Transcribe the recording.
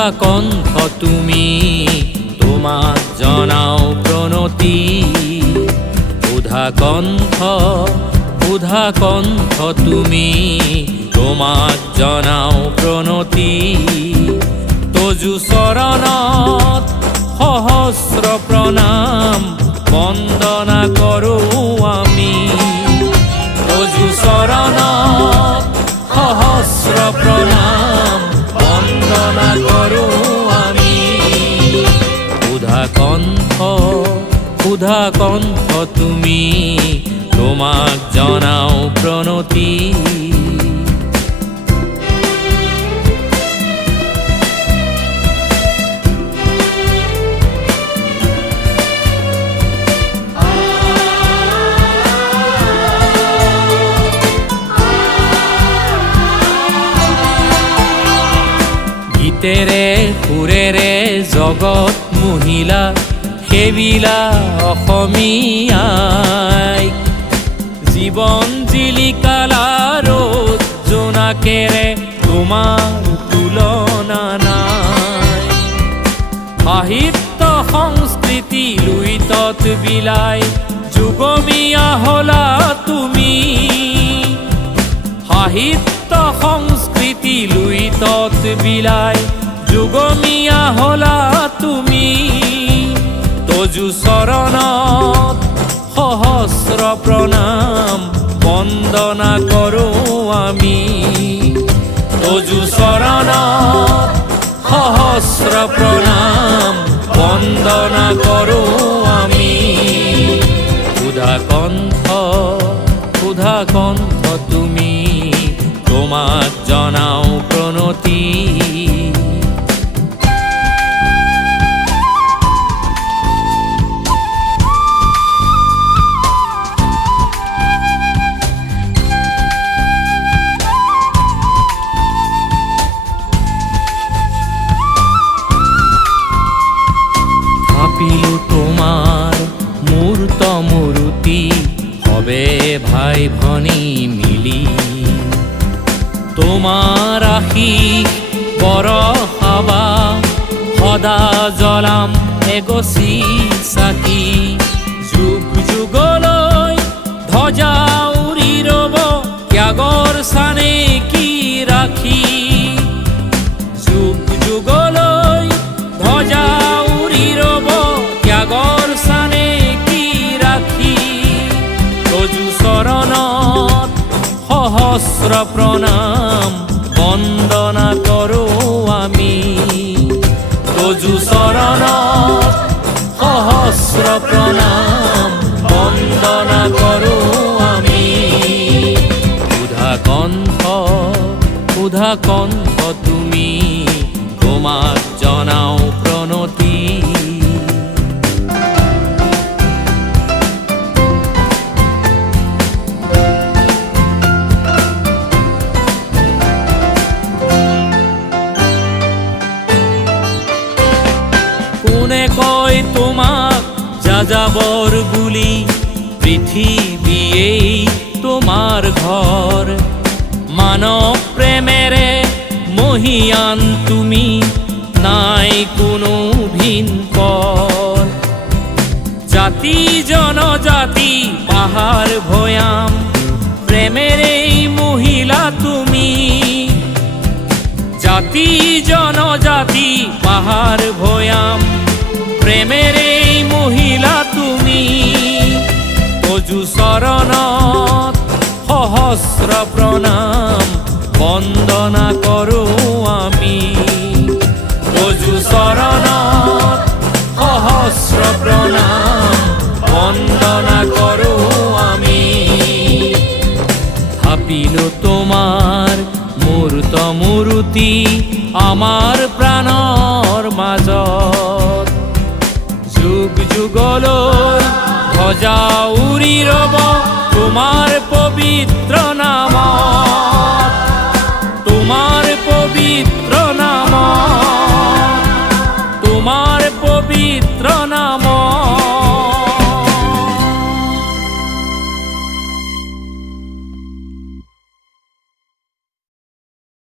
ক্ষুধা কণ্ঠ তুমি, তোমাক জনাও প্ৰণতি। ক্ষুধা কণ্ঠ তুমি, তোমাক জনাও প্ৰণতি। তজু চৰণত সহস্ৰ প্ৰণাম, বন্দনা কৰোঁ আমি। তজু চৰণত সহস্ৰ প্ৰণাম, বন্দনা কৰোঁ আমি। ক্ষুধা কণ্ঠ তুমি, তোমাক জনাও প্ৰণতি। গীতেৰে সুৰেৰে জগত মহিলা সেবিলা অসমীয়াই। জীৱন জিলিকালাৰো জোনাকেৰে তোমাৰ তুলনা নাই। সাহিত্য সংস্কৃতি লুইতত বিলাই, যুগমীয়া হলা তুমি। সাহিত্য সংস্কৃতি লুইতত বিলাই, যুগমীয়া হলা তুমি। তজু চৰণত সহস্ৰ প্ৰণাম, বন্দনা কৰোঁ আমি। তজু চৰণত সহস্ৰ প্ৰণাম, বন্দনা কৰোঁ আমি। ক্ষুধা কণ্ঠ তুমি, তোমাক জনাও প্ৰণতি। ভাবিলো তোমার মূর্ত মূর্তি, হবে ভাই ভনী মিলি। তোমার আশীষ বৰষাবা, সদা জ্বলাম এগছি চাকি। যুগ যুগলৈ ধ্বজা উৰি ৰব, ত্যাগৰ চানেকি ৰাখি। যুগ যুগলৈ ধ্বজা উৰি ৰব, ত্যাগৰ চানেকি ৰাখি। তজু চৰণত সহস্ৰ প্ৰণাম, বন্দনা কৰোঁ আমি। তজু চৰণত সহস্ৰ প্ৰণাম, বন্দনা কৰোঁ আমি। ক্ষুধা কণ্ঠ তুমি, তোমাক জনাও প্ৰণতি। কোনে কয় তোমাক যাযাবৰ বুলি, পৃথিৱীয়েই তোমাৰ ঘৰ। মানৱ প্ৰেমেৰে মহিয়ান তুমি, নাই কোনো ভিন পৰ। জাতি জনজাতি পাহাৰ ভৈয়াম, প্ৰেমেৰেই মহিলা তুমি। জাতি জনজাতি পাহাৰ ভৈয়াম, প্ৰেমেৰেই মহিলা তুমি। তজু চৰণত সহস্ৰ প্ৰণাম, বন্দনা কৰোঁ আমি। তজু চৰণত সহস্ৰ প্ৰণাম, বন্দনা কৰোঁ আমি। ভাবিলো তোমাৰ মূৰ্ত মূৰ্তি, আমাৰ প্ৰাণৰ মাজত। যুগ যুগলৈ ধ্বজা উৰি ৰব, তোমাৰ পবিত্ৰ নামত।